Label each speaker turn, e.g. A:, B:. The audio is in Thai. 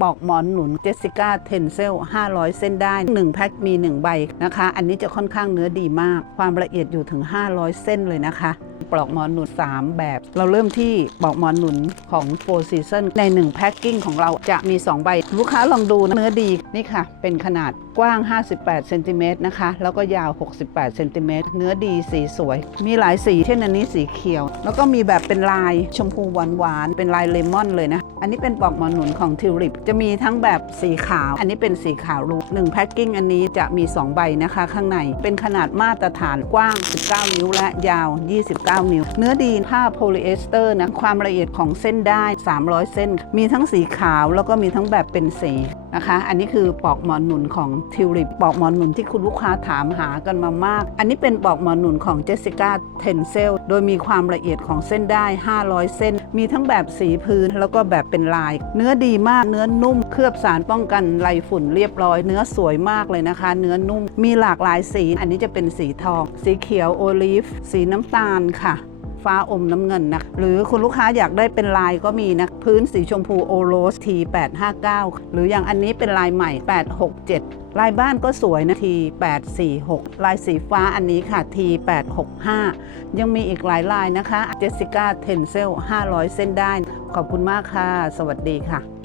A: ปอกหมอนหนุนเจสสิก้าเทนเซล 500 เส้นได้ 1 แพ็คมี 1 ใบนะคะ อันนี้จะค่อนข้างเนื้อดีมาก ความละเอียดอยู่ถึง 500 เส้นเลยนะคะปลอกหมอนหนุน 3 แบบ เราเริ่มที่ปลอกหมอนหนุนของ Four Season ใน1แพ็คกิ้งของเราจะมี 2 ใบ ลูกค้าลองดูนะเนื้อดีนี่ค่ะ เป็นขนาดกว้าง 58เซนติเมตรนะคะ แล้วก็ยาว 68เซนติเมตรเนื้อดีสีสวย มีหลายสีเช่นอันนี้สีเขียว แล้วก็มีแบบเป็นลายชมพูหวานๆเป็นลายเลมอนเลยนะ อันนี้เป็นปลอกหมอนหนุนของทิวลิป จะมีทั้งแบบสีขาว อันนี้เป็นสีขาวรูหนึ่งแพ็คกิ้งอันนี้จะมี 2 ใบนะคะ ข้างในเป็นขนาดมาตรฐานกว้าง 19 นิ้วและยาว9 นิ้ว เนื้อดีผ้าโพลีเอสเตอร์นะความละเอียดของเส้นได้ 300 เส้น มีทั้งสีขาวแล้วก็มีทั้งแบบเป็นสี นะคะ อันนี้คือปลอกหมอนหนุนของทิวลิปปลอกหมอนหนุนที่คุณลูกค้าถามหากันมามาก อันนี้เป็นปลอกหมอนหนุนของเจสสิก้าเทนเซลโดยมีความละเอียดของเส้นได้ 500 เส้น มีทั้งแบบสีพื้นแล้วก็แบบเป็นลาย เนื้อดีมากเนื้อนุ่ม เคลือบสารป้องกันไรฝุ่นเรียบร้อย เนื้อสวยมากเลยนะคะ เนื้อนุ่มมีหลากหลายสี อันนี้จะเป็นสีทอง สีเขียวโอลีฟสีน้ำตาลค่ะ ฟ้าอมน้ำเงินนะหรือคุณลูกค้าอยากได้เป็นลายก็มีนะพื้นสีชมพูโอโรสที859 หรืออย่างอันนี้เป็นลายใหม่ 867ลายบ้านก็สวยนะที846 ลายสีฟ้าอันนี้ค่ะที865 ยังมีอีกหลายลายนะคะเจสสิก้าเทนเซล500 เส้นได้ ขอบคุณมากค่ะ สวัสดีค่ะ